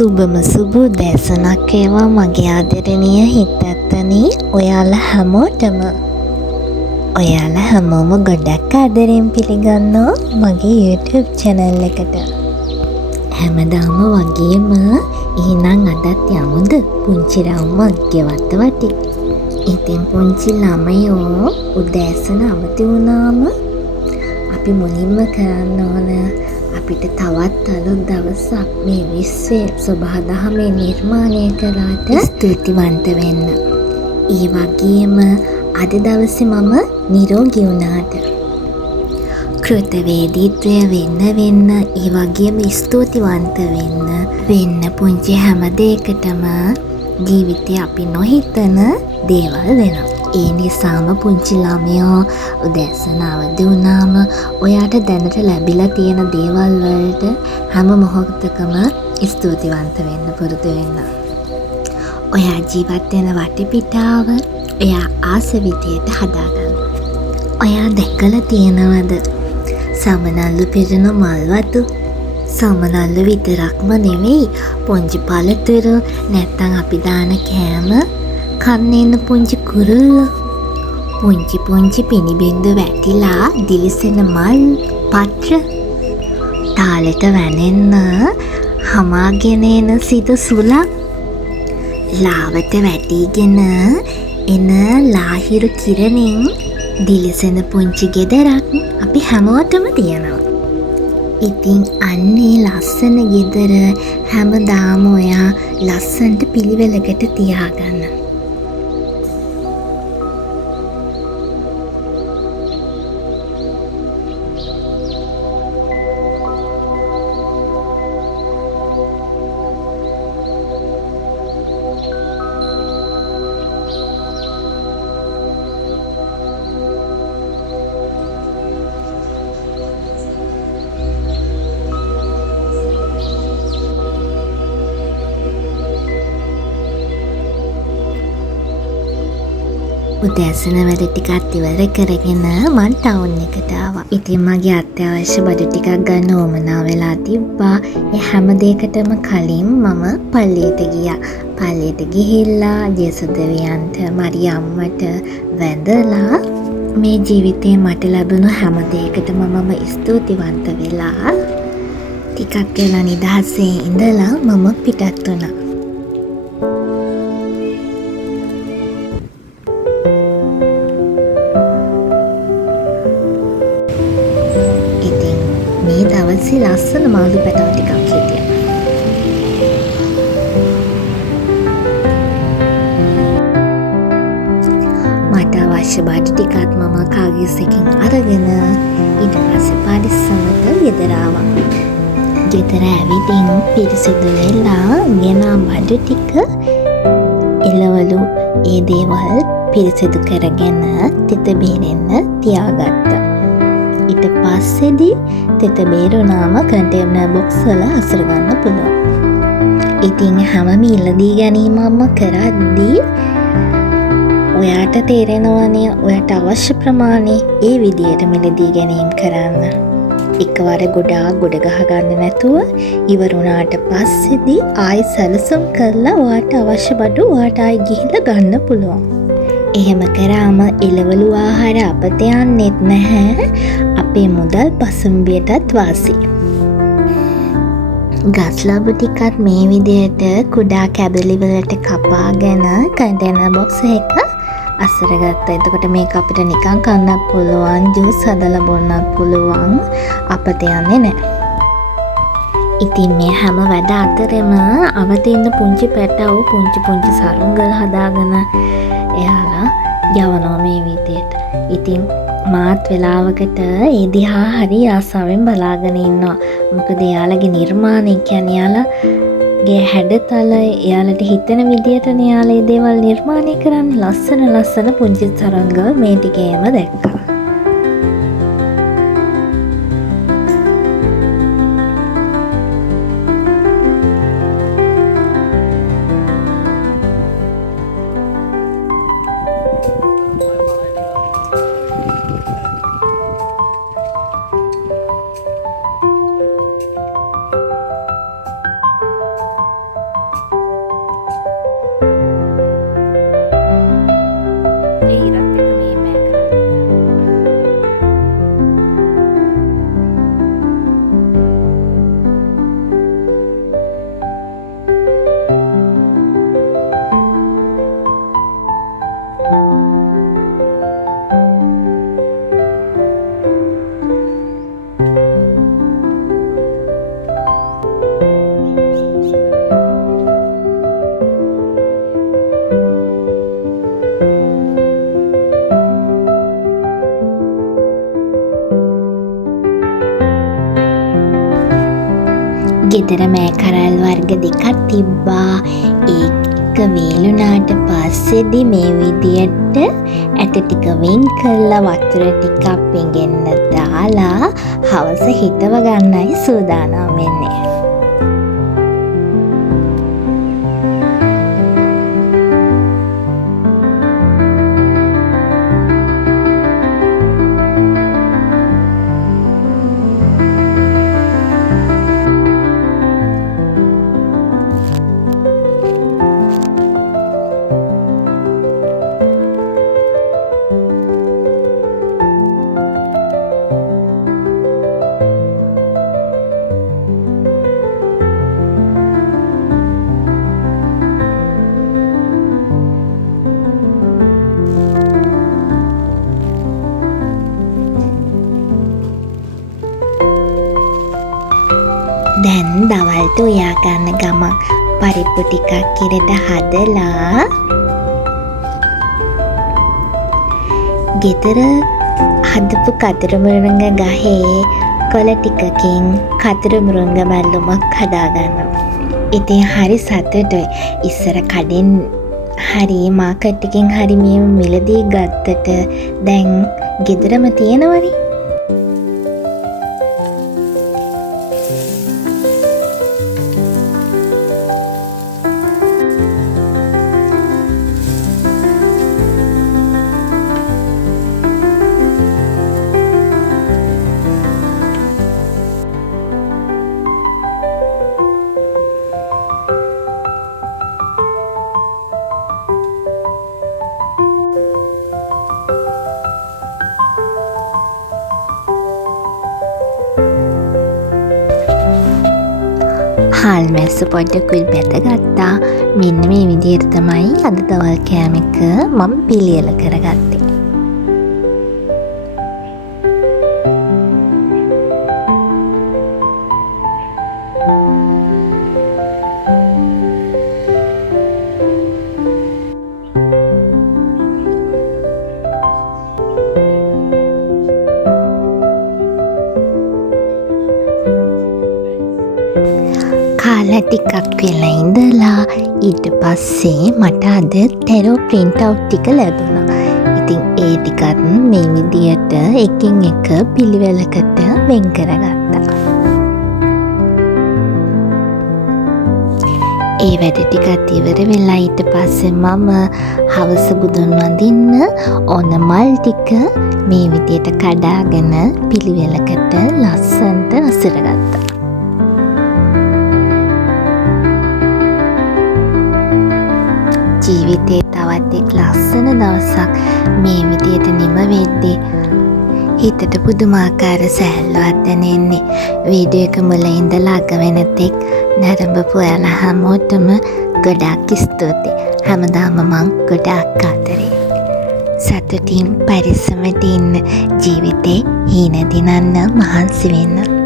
සුබම සුබ දැසනක් ඒවා මගේ ආදරණීය හිතැත්තනි ඔයාලා හැමෝටම හැමෝම ගොඩක් ආදරෙන් පිළිගන්නවා මගේ YouTube channel එකට. හැමදාම වගේම එහෙනම් අදත් යමුද පුංචි රවුමක් ගෙවත්ත වටේ. ඉතින් පුංචි ළමයෝ උදෑසන අවදි වුණාම අපි මුලින්ම කරන්න ඕන අපිට තවත් අලුත් දවසක් මේ විශ්වයේ සබහාදහමේ නිර්මාණය කරාට ස්තුතිවන්ත වෙන්න. ඒ වගේම අද දවසේ මම නිරෝගී වුණාට කෘතවේදීත්වය වෙන්න ඒ වගේම ස්තුතිවන්ත වෙන්න පුංචි හැම දෙයකටම ජීවිතේ අපි නොහිතන දේවල් වෙනවා. ඒ නිසාම පුංචි ළමයෝ උදෑසන අවදි වුණාම ඔයාට දැනට ලැබිලා තියෙන දේවල් වලට හැම මොහොතකම ස්තුතිවන්ත වෙන්න පුරුදු වෙන්න. ඔයා ජීවත් වෙන වටපිටාව ඔයා ආස විදියට හදාගන්න. ඔයා දැකලා තියෙනවද සමනල්ලු පිරෙන මල්වතු? සමනල්ලු විතරක්ම නෙවෙයි පුංචි පළතුරු නැත්තම් අපි දාන කෑම කන්න පුංචි කුරුල්ලෝ පුංචි පිනිබින්දු වැටිලා දිලිසෙන මල් පත්‍ර තාලෙට වැනෙන්න හමාගෙන එන සිත සුලක් ලාවට වැටිගෙන එන ලාහිරු කිරණෙන් දිලිසෙන පුංචි ගෙදරක් අපි හැමෝටම තියෙනවා. ඉතින් අන්නේ ලස්සන ගෙදර හැමදාම ඔයා ලස්සනට පිළිවෙලකට තියාගන්න. උදෑසන වැඩ ටිකක් ඉවර කරගෙන මං ටවුන් එකට ආවා. ඉතින් මගේ අත්‍යවශ්‍ය බඩු ටිකක් ගන්න ඕමනා වෙලා තිබ්බා. ඒ හැම දෙයකටම කලින් මම පල්ලියට ගියා. පල්ලියට ගිහිල්ලා ජේසුස් දෙවියන්ට මරියම්මට වැඳලා මේ ජීවිතේ මට ලැබුණු හැම දෙයකටම මම ස්තුතිවන්ත වෙලා ටිකක් වෙලා නිදහසේ ඉඳලා මම පිටත් වුණා. මේ දවසේ ලස්සන මාළු පැටව ටිකක් හිටියා. මට අවශ්‍ය බඩු ටිකක් මම කාගේසකින් අරගෙන ඊට පස්සේ පරිස්සමට ගෙදර ආවා. ගෙදර ඇවිදින් පිරිසිදු වෙලා ගෙන බඩු ටික එළවලු ඒ දේවල් පිරිසිදු කරගෙන තිත බේරෙන්න තියාගත්තා. ඊට පස්සේදී තෙත බේරුණාම කන්ටේනර් බොක්ස් වල අසර ගන්න පුළුවන්. ඉතින් හැම මිලදී ගැනීමක්ම කරද්දී ඔයාට තේරෙනවනේ ඔයාට අවශ්‍ය ප්‍රමාණය ඒ විදියට මිලදී ගැනීම කරන්න. එකවර ගොඩ ගහ ගන්න නැතුව ඉවරුණාට පස්සේදී ආයි සැලසුම් කරලා ඔයාට අවශ්‍ය බඩු ඔයාට ආයි ගිහිල්ලා ගන්න පුළුවන්. එහෙම කරාම එළවලු ආහාර අපත යන්නෙත් නැහැ. අපේ මුදල් පසුම්බියටත් වාසි. ගස් ලබු ටිකත් මේ විදියට කුඩා කැබලි වලට කපාගෙන කන්ටේනර් බොක්ස් එක අසර ගත්තා. එතකොට මේක අපිට නිකන් කන්නත් පුළුවන්, ජූස් හදලා බොන්නත් පුළුවන්. අපත යන්නේ නැහැ. ඉතින් මේ හැම වැඩ අතරෙම අවතේ ඉන්න පුංචි පැටවු පුංචි සරුංගල් හදාගෙන එයාලා යවනවා මේ විදියට. ඉතින් මාත් වෙලාවකට ඒ දිහා හරි ආසාවෙන් බලාගෙන ඉන්නවා. මොකද එයාලගේ නිර්මාණය කියන්නේ එයාලගේ හැඩතල එයාලට හිතෙන විදියටනේ එයාලා මේ දේවල් නිර්මාණය කරන්නේ. ලස්සන පුංචි සරුංගල් මේ ටිකේම දැක්කා. ගෙදර මෑ කරල් වර්ග දෙකක් තිබ්බා. ඒක වේලුනාට පස්සේදී මේ විදියට ඇට ටික වෙන් කරලා වතුර ටිකක් පෙඟෙන්න දාලා හවස හිටව ගන්නයි සූදානම් වෙන්නේ. දැන් දවල්ට උයා ගන්න ගමන් පරිප්පු ටිකක් ඉරට හදලා ගෙදර හදපු කතරමුරුංග ගහේ කොළ ටිකකින් කතරමුරුංග මැල්ලුමක් හදාගන්නවා. ඉතින් හරි සතුටුයි. ඉස්සර කඩෙන් හරි මාකට් එකෙන් හරි මේ මිලදී ගත්තට දැන් ගෙදරම තියෙනවනේ. හාල් මැස්සු පොඩ්ඩකුයි බැදගත්තා. මෙන්න මේ විදිහට තමයි අද දවල් කෑම එක මම පිළියෙල කරගත්තේ. කාලා ටිකක් වෙලා ඉඳලා ඊට පස්සේ මට අද ටෙරෝ ප්‍රින්ට් අවුට් ටික ලැබුණා. ඉතින් ඒ ටිකත් මේ විදියට එකින් එක පිළිවෙලකට වෙන් කරගත්තා. ඒ වැඩ ටිකත් ඉවර වෙලා ඊට පස්සේ මම හවස බුදුන් වඳින්න ඕන මල් ටික මේ විදියට කඩාගෙන පිළිවෙලකට ලස්සනට අසුරගත්තා. ජීවිතේ තවත් එක් ලස්සන දවසක් මේ විදියට නිම වෙද්දී හිතට පුදුමාකාර සැහැල්ලුවක් දැනෙන්නේ. වීඩියෝ එක මුල ඉඳලා අග වෙනතෙක් නරඹපු ඔයාලා හැමෝටම ගොඩාක් ස්තුතියි. හැමදාම මං ගොඩාක් ආදරේ. සතුටින් පරිස්සමට ඉන්න. ජීවිතේ හීන දිනන්න මහන්සි වෙන්න.